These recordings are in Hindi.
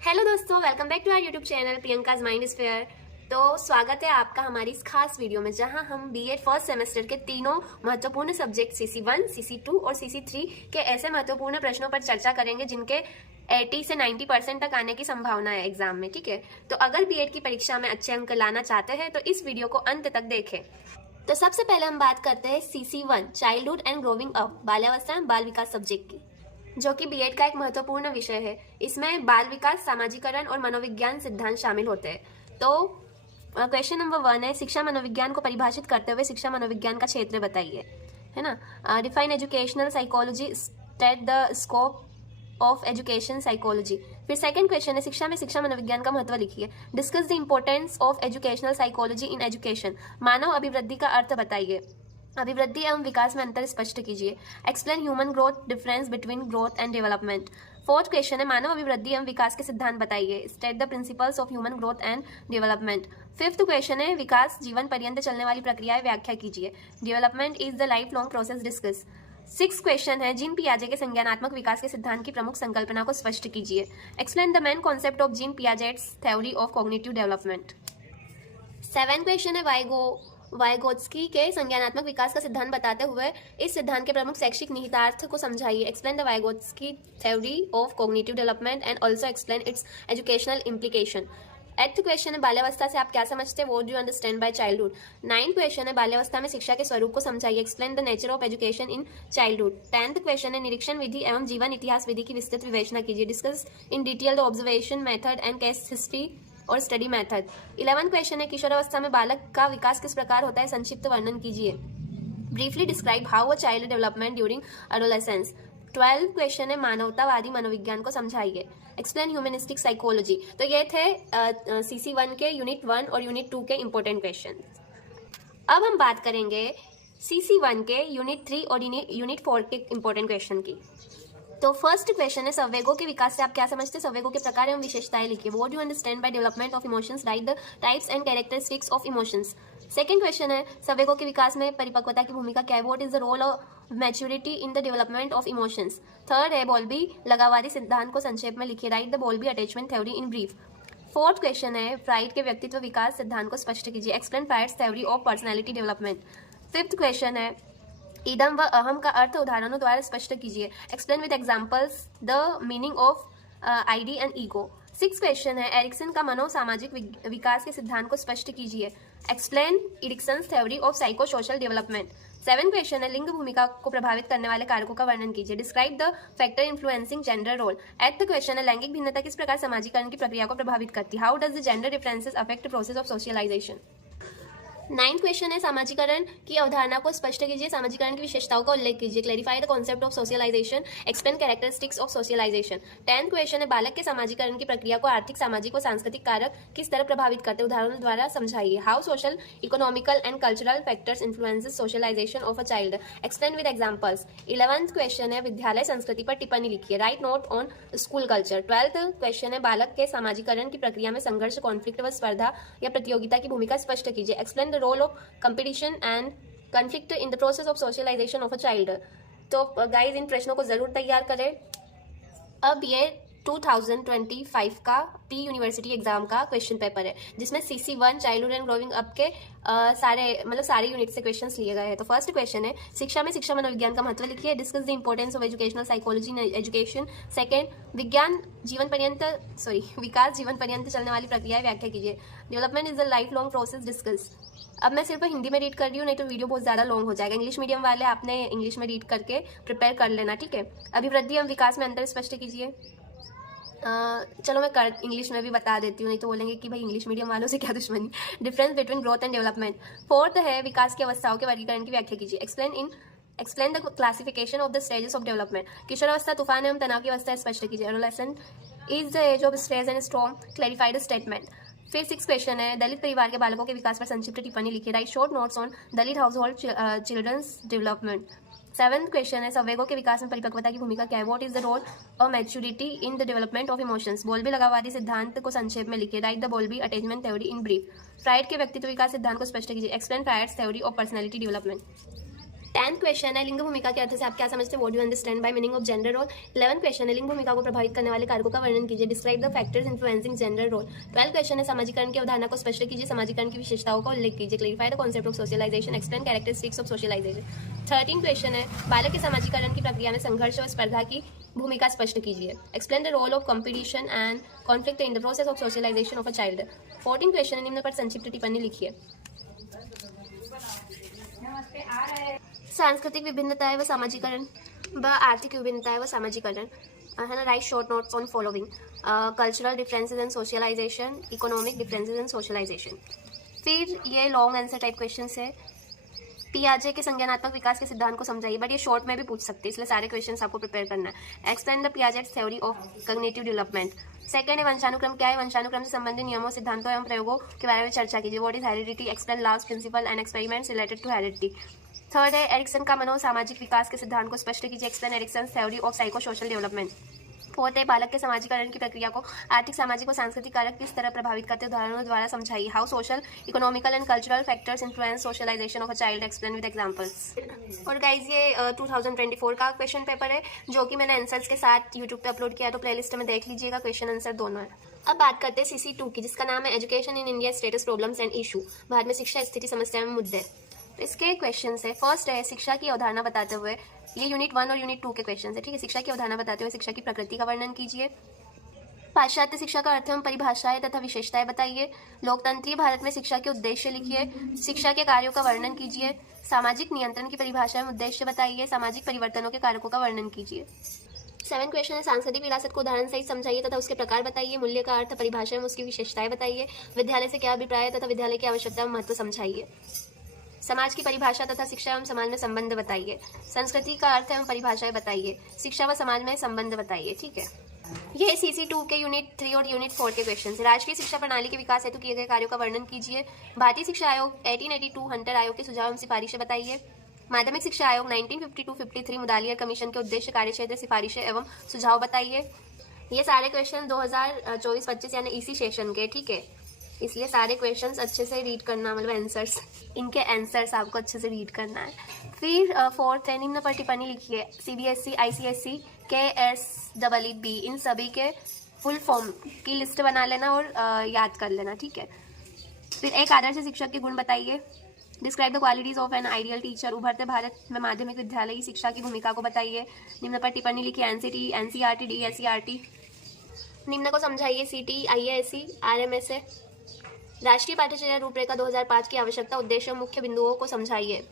हेलो दोस्तों, welcome back to our YouTube channel Priyanka's mind sphere. तो स्वागत है आपका हमारी इस खास वीडियो में जहां हम बीएड फर्स्ट सेमेस्टर के तीनों महत्वपूर्ण सब्जेक्ट CC1, CC2 और CC3 के ऐसे महत्वपूर्ण प्रश्नों पर चर्चा करेंगे जिनके 80 से 90% तक आने की संभावना है एग्जाम में। ठीक है, तो अगर बीएड की परीक्षा में अच्छे अंक लाना चाहते हैं तो इस वीडियो को अंत तक देखें। तो सबसे पहले हम बात करते हैं CC1 childhood and growing up, बाल्यावस्था एवं बाल विकास सब्जेक्ट की, जो कि बीएड का एक महत्वपूर्ण विषय है। इसमें बाल विकास, सामाजिकरण और मनोविज्ञान सिद्धांत शामिल होते हैं। तो क्वेश्चन नंबर 1 है, शिक्षा मनोविज्ञान को परिभाषित करते हुए शिक्षा मनोविज्ञान का क्षेत्र बताइए, है ना। Define educational psychology, state the scope of education psychology. फिर सेकंड क्वेश्चन है, शिक्षा में शिक्षा मनोविज्ञान का महत्व लिखिए। Discuss the importance of educational psychology in education. मानव अभिवृद्धि का अर्थ बताइए। अभिवृद्धि एवं विकास में अंतर स्पष्ट कीजिए। Explain human growth, difference between growth and development. Fourth question है, मानव अभिवृद्धि एवं विकास के सिद्धांत बताइए। State the principles of human growth and development. Fifth question है, विकास जीवन पर्यंत चलने वाली प्रक्रियाएं व्याख्या कीजिए। Development is the life long process, discuss. Six question है, जीन पियाजे के संज्ञानात्मक विकास के सिद्धांत की प्रमुख संकल्पना को स्पष्ट कीजिए। Explain the main concept of gene Piaget's theory of cognitive development. Seven question है, वाइगोत्स्की के संज्ञानात्मक विकास का सिद्धांत बताते हुए इस सिद्धांत के प्रमुख शैक्षिक निहितार्थ को समझाइए। Explain the Vygotsky theory of cognitive development and also explain it's educational implication. Eighth question है, बाल्यावस्था से आप क्या समझते हैं, what do you understand bye childhood. Ninth question है, बाल्यावस्था में शिक्षा के स्वरूप को समझाइए। Explain the nature of education in childhood. Tenth question है, निरीक्षण विधि एवं जीवन इतिहास विधि की विस्तृत विवेचना कीजिए। Discuss in detail the observation method and case history और स्टडी मेथड। 11 क्वेश्चन है, किशोरावस्था में बालक का विकास किस प्रकार होता है, संक्षिप्त वर्णन कीजिए। Briefly describe how a child development during adolescence. 12 question है, मानवतावादी मनोविज्ञान को समझाइए। Explain humanistic psychology. तो ये थे CC1 के यूनिट 1 और यूनिट 2 के इंपॉर्टेंट क्वेश्चन। अब हम बात करेंगे CC1 के यूनिट 3 और यूनिट 4 के इंपॉर्टेंट क्वेश्चन की। तो फर्स्ट क्वेश्चन है, संवेगों के विकास से आप क्या समझते हैं, संवेगों के प्रकार एवं विशेषताएं लिखिए। What do understand by development of emotions, right the types and characteristics of emotions. Second question है, संवेगों के विकास में परिपक्वता की भूमिका क्या है, what is the role of maturity in the development of emotions. Third है, बॉल्बी लगावादी सिद्धांत को संक्षेप में लिखिए। Write the Bowlby attachment theory in brief. Fourth question है, फ्राइड के व्यक्तित्व विकास सिद्धांत को स्पष्ट कीजिए। Explain Freud's theory of personality development. Fifth question है, इदम व अहम का अर्थ उदाहरणों द्वारा स्पष्ट कीजिए। Explain with examples the meaning of ID and ego. Six question है, एरिक्सन का मनोसामाजिक विकास के सिद्धांत को स्पष्ट कीजिए। Explain Erikson theory of psycho social development. Seven question है, लिंग भूमिका को प्रभावित करने वाले कारकों का वर्णन कीजिए। Describe the factor influencing gender role. Eighth question है, लैंगिक भिन्नता किस प्रकार समाजीकरण की प्रक्रिया को प्रभावित करती है। How does the gender differences affect process of socialization. Ninth question है, सामाजिकरण की अवधारणा को स्पष्ट कीजिए, सामाजिकरण की विशेषताओं का उल्लेख कीजिए। Clarify the concept of socialization, explain characteristics of socialization. Tenth question है, बालक के सामाजिकरण की प्रक्रिया को आर्थिक, सामाजिक व सांस्कृतिक कारक किस तरह प्रभावित करते हैं, उदाहरणों द्वारा समझाइए। How social, economical and cultural factors influences socialization of a child. Explain with examples. 11th question है, विद्यालय संस्कृति पर टिप्पणी लिखिए। Write note on school culture. 12th question है, बालक के सामाजिकरण की प्रक्रिया में संघर्ष, कॉन्फ्लिक्ट व स्पर्धा या प्रतियोगिता की भूमिका स्पष्ट कीजिए। Explain the role of competition and conflict in the process of socialization of a child। तो गाइज इन प्रश्नों को जरूर तैयार करें। अब ये 2025 का प्री यूनिवर्सिटी एग्जाम का क्वेश्चन पेपर है जिसमें CC1 childhood and growing up के सारे यूनिट से क्वेश्चंस लिए गए हैं। तो फर्स्ट क्वेश्चन है, शिक्षा में शिक्षा मनोविज्ञान का महत्व लिखिए। Discuss the importance of educational psychology in education. Second, विकास जीवन पर्यंत चलने वाली प्रक्रिया व्याख्या कीजिए। Development is a life long process, discuss. अब मैं सिर्फ हिंदी में रीड कर रही हूँ, नहीं तो वीडियो बहुत ज़्यादा लॉन्ग हो जाएगा। इंग्लिश मीडियम वाले आपने इंग्लिश में रीड करके प्रिपेयर कर लेना, ठीक है। अभिवृद्धि एवं विकास में अंतर स्पष्ट कीजिए। चलो मैं इंग्लिश में भी बता देती हूँ, नहीं तो बोलेंगे कि भाई इंग्लिश मीडियम वालों से क्या दुश्मनी। Difference between growth and development. Fourth है, विकास की अवस्थाओं के वर्गीकरण की व्याख्या कीजिए। Explain the classification of the stages of development. किशोरावस्था, तूफान एवं तनाव की अवस्था स्पष्ट कीजिए। Adolescent is the age of stress and storm. Clarify the statement. फिर सिक्स क्वेश्चन है, दलित परिवार के बालकों के विकास पर संक्षिप्त टिप्पणी लिखिए। Write short notes on Dalit household children's development. Seventh question है, संवेगों के विकास में परिपक्वता की भूमिका क्या है। What is the role of maturity in the development of emotions. Bowlby लगावादी सिद्धांत को संक्षेप में लिखिए। Write the Bowlby attachment theory in brief. Freud के व्यक्तित्व विकास सिद्धांत को स्पष्ट कीजिए। Explain Freud's theory of personality development. 10th question है लिंग भूमिका के अर्थ से आप क्या समझते हैं, what do understand by meaning of gender role. 11th question है लिंग भूमिका को प्रभावित करने वाले कारकों का वर्णन कीजिए, describe the factors influencing gender role. 12th question है सामाजिकरण की अवधारणा को स्पष्ट कीजिए, सामाजिकरण की विशेषताओं का उल्लेख कीजिए, clarify the concept of socialization, explain characteristics of socialization. 13th question है बालक के सामाजिकरण की प्रक्रिया में संघर्ष और स्पर्धा की भूमिका स्पष्ट कीजिए, explain the role of competition and conflict in the process of socialization of a child. 14th question है निम्न पर संक्षिप्त टिप्पणी लिखिए। सांस्कृतिक विभिन्नताएं व सामाजिकरण व आर्थिक विभिन्नताएं व सामाजिकरण है ना। Write short notes on following, cultural differences and socialization, economic differences and socialization. फिर ये लॉन्ग आंसर टाइप क्वेश्चन है। पियाजे के संज्ञानात्मक विकास के सिद्धांत को समझाइए, बट ये शॉर्ट में भी पूछ सकते हैं, इसलिए सारे क्वेश्चंस आपको प्रिपेयर करना है। Explain the Piaget's theory of cognitive development. Second है वंशानुक्रम क्या है, वंशानुक्रम से संबंधित नियमों, सिद्धांतों एवं प्रयोगों के बारे में चर्चा कीजिए, what is heredity, explain laws, principle and experiments related to heredity. Third है एरिक्सन का मनोसामाजिक विकास के सिद्धांत को स्पष्ट कीजिए, explain Erikson theory of psycho social development. Fourth है बालक के सामाजिकरण की प्रक्रिया को आर्थिक, सामाजिक और सांस्कृतिक कारक किस तरह प्रभावित करते उदाहरणों द्वारा समझाइए, how social, economical and cultural factors influence socialization of a child, explain with examples. और गाइज ये 2024 का क्वेश्चन पेपर है जो कि मैंने आंसर्स के साथ यूट्यूब पे अपलोड किया, तो प्लेलिस्ट में देख लीजिएगा, क्वेश्चन आंसर दोनों है। अब बात करते हैं CC2 की, जिसका नाम है education in India status problems and issue, Bharat में शिक्षा स्थिति समस्या एवं मुद्दे। तो इसके क्वेश्चन है, फर्स्ट है शिक्षा की अवधारणा बताते हुए, ये यूनिट 1 और यूनिट 2 के क्वेश्चन है, ठीक है। शिक्षा की अवधारणा बताते हुए शिक्षा की प्रकृति का वर्णन कीजिए, पाश्चात्य शिक्षा का अर्थ एवं परिभाषाएं तथा विशेषताएं बताइए, लोकतंत्रीय भारत में शिक्षा के उद्देश्य लिखिए, शिक्षा के कार्यों का वर्णन कीजिए, सामाजिक नियंत्रण की परिभाषा एवं उद्देश्य बताइए, सामाजिक परिवर्तनों के कारकों का वर्णन कीजिए। 7 क्वेश्चन है सांस्कृतिक विरासत को उदाहरण सहित समझाइए तथा उसके प्रकार बताइए, मूल्य का अर्थ, परिभाषा एवं उसकी विशेषताएं बताइए, विद्यालय से क्या अभिप्राय है तथा विद्यालय की आवश्यकता एवं महत्व समझाइए, समाज की परिभाषा तथा शिक्षा एवं समाज में संबंध बताइए, संस्कृति का अर्थ एवं परिभाषाएं बताइए, शिक्षा व समाज में संबंध बताइए, ठीक है। ये CC2 के यूनिट 3 और यूनिट 4 के क्वेश्चन है। राष्ट्रीय शिक्षा प्रणाली के विकास हेतु किए गए कार्यों का वर्णन कीजिए, भारतीय शिक्षा आयोग 1882 हंटर आयोग के सुझाव एवं सिफारिशें बताइए, माध्यमिक शिक्षा आयोग 1952-53 मुदालियर कमीशन के उद्देश्य, कार्यक्षेत्र, सिफारिशें एवं सुझाव बताइए। ये सारे क्वेश्चन 2024-25 यानी इसी सेशन के, ठीक है, इसलिए सारे क्वेश्चंस अच्छे से रीड करना, मतलब आंसर्स, इनके आंसर्स आपको अच्छे से रीड करना है। फिर 4th है निम्न पर टिप्पणी लिखिए, CBSE, ICSE, KSEE इन सभी के फुल फॉर्म की लिस्ट बना लेना और याद कर लेना, ठीक है। फिर एक आदर्श शिक्षक के गुण बताइए, describe the qualities of an ideal teacher, उभरते भारत में माध्यमिक विद्यालयी शिक्षा की भूमिका को बताइए, निम्न पर टिप्पणी लिखिए, NCT, NCERT, DSCRT, निम्न को समझाइए, CT, IASE, RMSA, राष्ट्रीय पाठ्यचर्या रूपरेखा 2005 की आवश्यकता, उद्देश्य, मुख्य बिंदुओं को समझाइए,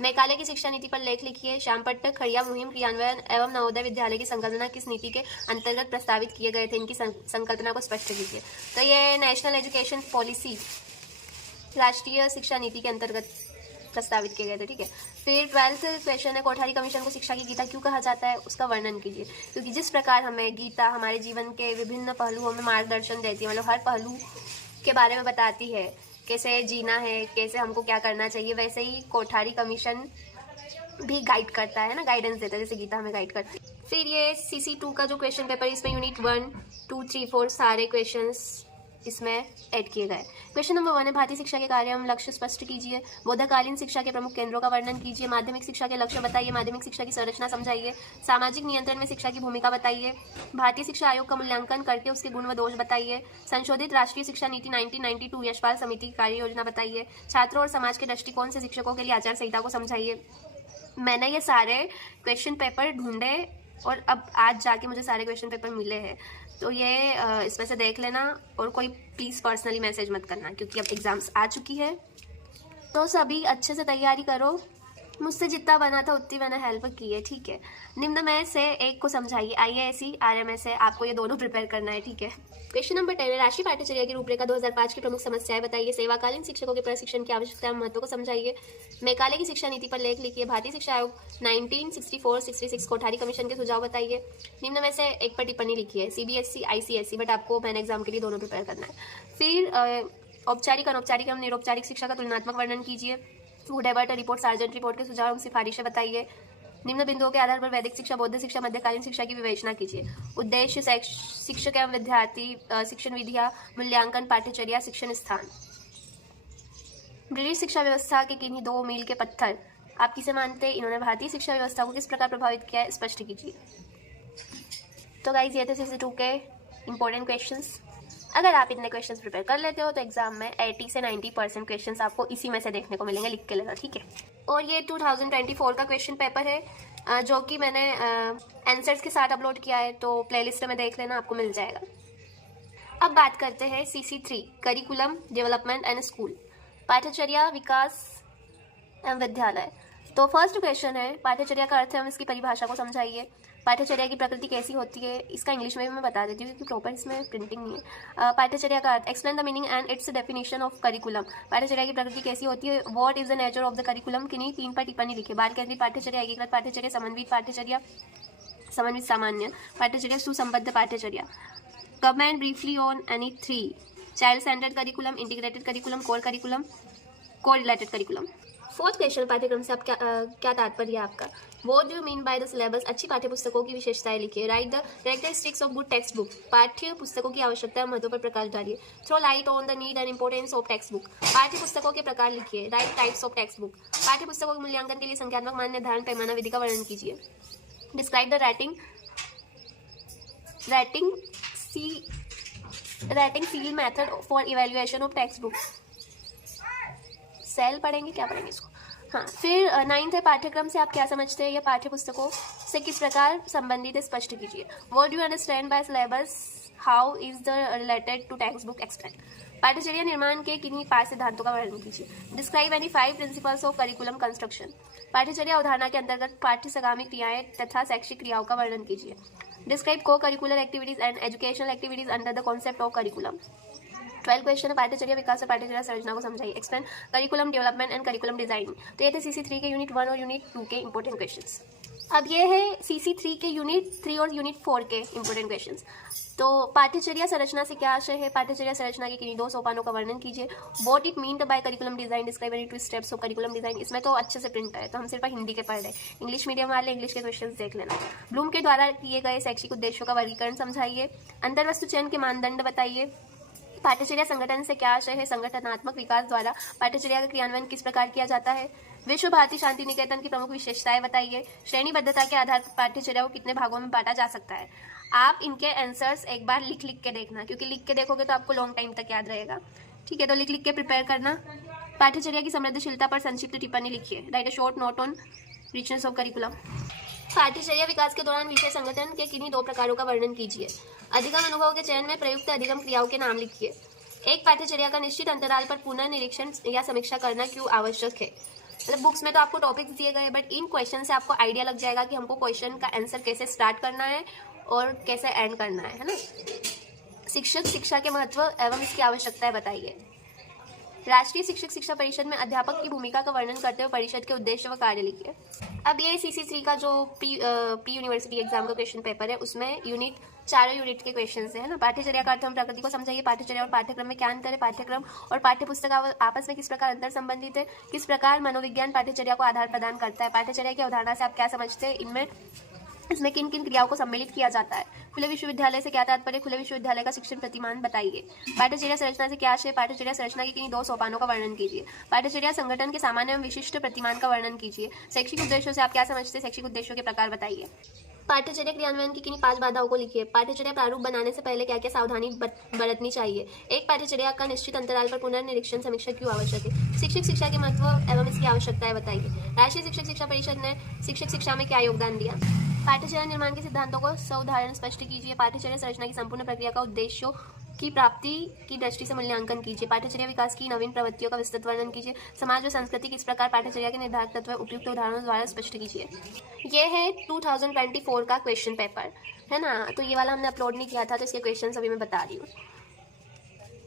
मेघालय की शिक्षा नीति पर लेख लिखिए, श्यामपट्ट खड़िया मुहिम क्रियान्वयन एवं नवोदय विद्यालय की संकल्पना किस नीति के अंतर्गत प्रस्तावित किए गए थे, इनकी संकल्पना को स्पष्ट कीजिए। तो ये नेशनल एजुकेशन पॉलिसी, राष्ट्रीय शिक्षा नीति के अंतर्गत प्रस्तावित किए गए थे, ठीक है। फिर 12th क्वेश्चन है कोठारी कमीशन को शिक्षा की गीता क्यों कहा जाता है, उसका वर्णन कीजिए, क्योंकि जिस प्रकार हमें गीता हमारे जीवन के विभिन्न पहलुओं में मार्गदर्शन देती है, मतलब हर पहलू के बारे में बताती है, कैसे जीना है, कैसे हमको क्या करना चाहिए, वैसे ही कोठारी कमीशन भी गाइड करता है ना, गाइडेंस देता है, जैसे गीता हमें गाइड करती है। फिर ये CC2 का जो क्वेश्चन पेपर, इसमें यूनिट 1, 2, 3, 4 सारे क्वेश्चंस इसमें ऐड किए गए। क्वेश्चन नंबर 1 है भारतीय शिक्षा के कार्य एवं लक्ष्य स्पष्ट कीजिए, बोधकालीन शिक्षा के प्रमुख केंद्रों का वर्णन कीजिए, माध्यमिक शिक्षा के लक्ष्य बताइए, माध्यमिक शिक्षा की संरचना समझाइए, सामाजिक नियंत्रण में शिक्षा की भूमिका बताइए, भारतीय शिक्षा आयोग का मूल्यांकन करके उसके गुण व दोष बताइए, संशोधित राष्ट्रीय शिक्षा नीति 1992 यशपाल समिति की कार्य योजना बताइए, छात्रों और समाज के दृष्टिकोण से शिक्षकों के लिए आचार संहिता को समझाइए। मैंने ये सारे क्वेश्चन पेपर ढूंढे और अब आज जाके मुझे सारे क्वेश्चन पेपर मिले हैं, तो ये इसमें से देख लेना, और कोई प्लीज़ पर्सनली मैसेज मत करना, क्योंकि अब एग्ज़ाम्स आ चुकी है, तो सभी अच्छे से तैयारी करो। मुझसे जितना बना था उतनी मैंने हेल्प की है, ठीक है। निम्न में से एक को समझाइए, IASE, RMSA, आपको ये दोनों प्रिपेयर करना है, ठीक है। क्वेश्चन नंबर 10 है राष्ट्रीय पाठ्यचर्या की रूपरेखा 2005 की प्रमुख समस्याएं बताइए, सेवाकालीन शिक्षकों के प्रशिक्षण की आवश्यकता एवं महत्व को समझाइए, मेघालय की शिक्षा नीति पर लेख लिखिए, भारतीय शिक्षा आयोग 1964-66 कोठारी कमीशन के सुझाव बताइए, निम्न में से एक पर टिप्पणी लिखिए, CBSE, ICSE, बट आपको मैंने एग्जाम के लिए दोनों प्रिपेयर करना है। फिर औपचारिक, अनौपचारिक एवं निरौपचारिक शिक्षा का तुलनात्मक वर्णन कीजिए, वुडेबर्ट रिपोर्ट, सार्जेंट रिपोर्ट के सुझाव एवं सिफारिशें बताइए, निम्न बिंदुओं के आधार पर वैदिक शिक्षा, बौद्ध शिक्षा, मध्यकालीन शिक्षा की विवेचना कीजिए, उद्देश्य, शिक्षक एवं विद्यार्थी, शिक्षण विधियां, मूल्यांकन, पाठ्यचर्या, शिक्षण स्थान। ब्रिटिश शिक्षा व्यवस्था के किन्हीं 2 मील के पत्थर आप किसे मानते हैं? इन्होंने भारतीय शिक्षा व्यवस्था को किस प्रकार प्रभावित किया है, स्पष्ट कीजिए। तो गाइस ये थे CC2 के इंपॉर्टेंट क्वेश्चंस। अगर आप इतने क्वेश्चंस प्रिपेयर कर लेते हो तो एग्जाम में 80 से 90% क्वेश्चंस आपको इसी में से देखने को मिलेंगे, लिख के लेना, ठीक है। और ये 2024 का क्वेश्चन पेपर है जो कि मैंने आंसर्स के साथ अपलोड किया है, तो प्लेलिस्ट में देख लेना, आपको मिल जाएगा। अब बात करते हैं CC3 curriculum development and school, पाठ्यचर्या विकास एवं विद्यालय। तो फर्स्ट क्वेश्चन है, पाठ्यचर्या का अर्थ है, हम इसकी परिभाषा को समझाइए। पाठ्यचर्या की प्रकृति कैसी होती है, इसका इंग्लिश में भी मैं बता देती हूँ क्योंकि प्रॉपर इसमें प्रिंटिंग नहीं है। पाठ्यचर्या का अर्थ, explain the meaning and its definition of curriculum. पाठ्यचर्या की प्रकृति कैसी होती है, what is the nature of the curriculum, किन्हीं 3 पर टिप्पणी लिखिए। बाल केंद्रित पाठ्यचर्या, एकीकृत पाठ्यचर्या, समन्वित पाठ्यचर्या, समन्वित सामान्य पाठ्यचर्या, सुसंबद्ध पाठ्यचर्या। Comment briefly on any 3, child centered curriculum, integrated curriculum, core curriculum, correlated curriculum. Fourth question, पाठ्यक्रम से आप क्या तात्पर्य है आपका? What do you mean by the syllabus, अच्छी पाठ्य पुस्तकों की विशेषताएं लिखिए। Write the characteristics of good text book, पाठ्य पुस्तकों की आवश्यकता और महत्व पर प्रकाश डालिए। Throw light on the need and importance of text book, पाठ्य पुस्तकों के प्रकार लिखिए। Right types of text book, पाठ्य पुस्तकों के मूल्यांकन के लिए संख्यात्मक मान निर्धारण पैमाना विधि का वर्णन कीजिए। Describe the rating seal method for evaluation of text book। सेल पढ़ेंगे, क्या पढ़ेंगे इसको? हाँ, फिर 9th है, पाठ्यक्रम से आप क्या समझते हैं या पाठ्य पुस्तकों से किस प्रकार संबंधित है, स्पष्ट कीजिए। What do you understand by syllabus, how is the related to text book explain. पाठ्यचर्या निर्माण के किन्हीं 5 सिद्धांतों का वर्णन कीजिए। Describe any 5 principles of curriculum construction. पाठ्यचर्या अवधारणा के अंतर्गत पाठ्यसगामी क्रियाएं तथा शैक्षिक क्रियाओं का वर्णन कीजिए। डिस्क्राइब को curricular activities and educational activities under the concept of curriculum. 12 question है, पाठ्यचर्या विकास और पाठ्यचर्या संरचना को समझाइए। Explain curriculum development and curriculum design. तो ये थे CC3 के यूनिट 1 और यूनिट 2 के इंपॉर्टेंट क्वेश्चंस। अब ये है CC3 के यूनिट 3 और यूनिट 4 के इंपॉर्टेंट क्वेश्चंस। तो पाठ्यचर्या संरचना से क्या आशय है, पाठ्यचर्या संरचना के किन्हीं 2 सोपानों का वर्णन कीजिए। What it mean by curriculum design, describe any 2 steps of curriculum design. इसमें तो अच्छे से प्रिंट है, तो हम सिर्फ हिंदी के पढ़ रहे हैं, इंग्लिश मीडियम वाले इंग्लिश के क्वेश्चन देख लेना। ब्लूम के द्वारा किए गए शैक्षिक उद्देश्यों का वर्गीकरण समझाइए। अंतर्वस्तु चयन के मानदंड बताइए। पाठ्यचर्या संगठन से क्या आशय है, संगठनात्मक विकास द्वारा पाठ्यचर्या का क्रियान्वयन किस प्रकार किया जाता है। विश्व भारती शांति निकेतन की प्रमुख विशेषताएं बताइए। श्रेणीबद्धता के आधार पर पाठ्यचर्या को कितने भागों में बांटा जा सकता है। आप इनके आंसर्स एक बार लिख के देखना, क्योंकि लिख के देखोगे तो आपको लॉन्ग टाइम तक याद रहेगा, ठीक है। तो लिख के प्रिपेयर करना। पाठ्यचर्या की समृद्धशीलता पर संक्षिप्त टिप्पणी लिखिए। Right a short note on richness of curriculum. पाठ्यचर्या विकास के दौरान विषय संगठन के किन्हीं 2 प्रकारों का वर्णन कीजिए। अधिगम अनुभव के चयन में प्रयुक्त अधिगम क्रियाओं के नाम लिखिए। एक पाठ्यचर्या का निश्चित अंतराल पर पुनर्निरीक्षण या समीक्षा करना क्यों आवश्यक है। मतलब बुक्स में तो आपको टॉपिक्स दिए गए, बट इन क्वेश्चन से आपको आइडिया लग जाएगा कि हमको क्वेश्चन का आंसर कैसे स्टार्ट करना है और कैसे एंड करना है ना। शिक्षक शिक्षा के महत्व एवं इसकी आवश्यकताएं बताइए। राष्ट्रीय शिक्षक शिक्षा परिषद में अध्यापक की भूमिका का वर्णन करते हुए परिषद के उद्देश्य व कार्य लिखिए। अब ये CC3 का जो प्री यूनिवर्सिटी एग्जाम का क्वेश्चन पेपर है, उसमें चारों यूनिट के क्वेश्चन है ना। पाठ्यचर्या का अर्थ हम प्रकृति को समझाइए। पाठ्यचर्या और पाठ्यक्रम में क्या अंतर है। पाठ्यक्रम और पाठ्यपुस्तक आपस में किस प्रकार अंतर संबंधित है। किस प्रकार मनोविज्ञान पाठ्यचर्या को आधार प्रदान करता है। पाठ्यचर्या की अवधारणा से आप क्या समझते हैं, इसमें किन किन क्रियाओं को सम्मिलित किया जाता है। खुले विश्वविद्यालय से क्या तात्पर्य, खुले विश्वविद्यालय का शिक्षण प्रतिमान बताइए। पाठ्यचर्या संरचना से क्या आशय, पाठ्यचर्या संरचना के किन्हीं 2 सोपानों का वर्णन कीजिए। पाठ्यचर्या संगठन के सामान्य एवं विशिष्ट प्रतिमान का वर्णन कीजिए। शैक्षिक उद्देश्यों से आप क्या समझते हैं, शैक्षिक उद्देश्यों के प्रकार बताइए। पाठ्यचर्या क्रियान्वयन की किन्हीं 5 बाधाओं को लिखिए। पाठ्यचर्या प्रारूप बनाने से पहले क्या क्या सावधानी बरतनी चाहिए। एक पाठ्यचर्या का निश्चित अंतराल पर पुनर्निरीक्षण समीक्षा क्यों आवश्यक है। शिक्षक शिक्षा के महत्व एवं इसकी आवश्यकताएं बताइए। राष्ट्रीय शिक्षक शिक्षा परिषद ने शिक्षक शिक्षा में क्या योगदान दिया। पाठ्यचर्या निर्माण के सिद्धांतों को सउदाहरण स्पष्ट कीजिए। पाठ्यचर्या संरचना की संपूर्ण प्रक्रिया का उद्देश्यों की प्राप्ति की दृष्टि से मूल्यांकन कीजिए। पाठ्यचर्या विकास की नवीन प्रवृत्तियों का विस्तृत वर्णन कीजिए। समाज और संस्कृति किस प्रकार पाठ्यचर्या के निर्धारक तत्व उपयुक्त उदाहरणों द्वारा स्पष्ट कीजिए। ये है 2024 का क्वेश्चन पेपर है ना। तो ये वाला हमने अपलोड नहीं किया था, तो इसके क्वेश्चन अभी मैं बता रही हूँ।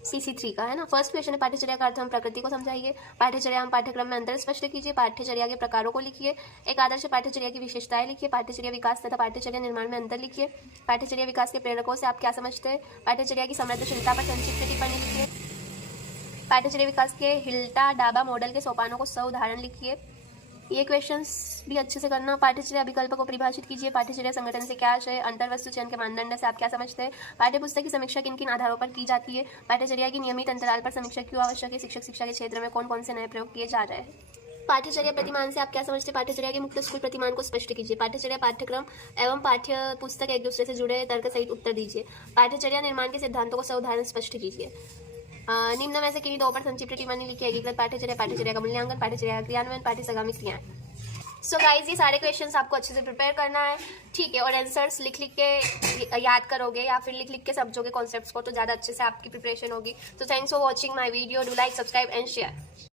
CC3 का है ना। फर्स्ट क्वेश्चन है, पाठ्यचर्या का अर्थ हम प्रकृति को समझाइए। पाठ्यचर्या हम पाठ्यक्रम में अंतर स्पष्ट कीजिए। पाठ्यचर्या के प्रकारों को लिखिए। एक आदर्श पाठ्यचर्या की विशेषताएं लिखिए। पाठ्यचर्या विकास तथा पाठ्यचर्या निर्माण में अंतर लिखिए। पाठ्यचर्या विकास के प्रेरकों से आप क्या समझते हैं। पाठ्यचर्या की समृद्धशीलता पर संक्षिप्त टिप्पणी लिखिए। पाठ्यचर्या विकास के हिल्टा डाबा मॉडल के सोपानों को सउदाहरण लिखिए। ये क्वेश्चंस भी अच्छे से करना। पाठ्यचर्या विकल्प को परिभाषित कीजिए। पाठ्यचर्या संगठन से क्या आशय, अंतर्वस्तु चयन के मानदंड से आप क्या समझते हैं। पाठ्यपुस्तक की समीक्षा किन किन आधारों पर की जाती है। पाठ्यचर्या की नियमित अंतराल पर समीक्षा क्यों आवश्यक है। शिक्षक शिक्षा के क्षेत्र में कौन कौन से नए प्रयोग किए जा रहे हैं। पाठ्यचर्या प्रतिमान से आप क्या समझते हैं? पाठ्यचर्या के मुक्त स्कूल प्रतिमान को स्पष्ट कीजिए। पाठ्यचर्या पाठ्यक्रम एवं पाठ्य पुस्तक एक दूसरे से जुड़े, तर्क सहित उत्तर दीजिए। पाठ्यचर्या निर्माण के सिद्धांतों को सउदाहरण स्पष्ट कीजिए। निम्न में से किन्हीं दो पर संक्षिप्त टिप्पणी लिखी है। पाठ्यचर्या, पाठ्यचर्या का मूल्यांकन, पाठ्यचर्या का क्रियान्वयन, पाठ्यसगामी क्रियाएं। सो गाइज, ये सारे क्वेश्चंस आपको अच्छे से प्रिपेयर करना है, ठीक है। और आंसर्स लिख लिख के याद करोगे या फिर लिख लिख के समझोगे कॉन्सेप्ट्स को, तो ज़्यादा अच्छे से आपकी प्रिपरेशन होगी। तो thanks for watching my video. Do like, subscribe and share.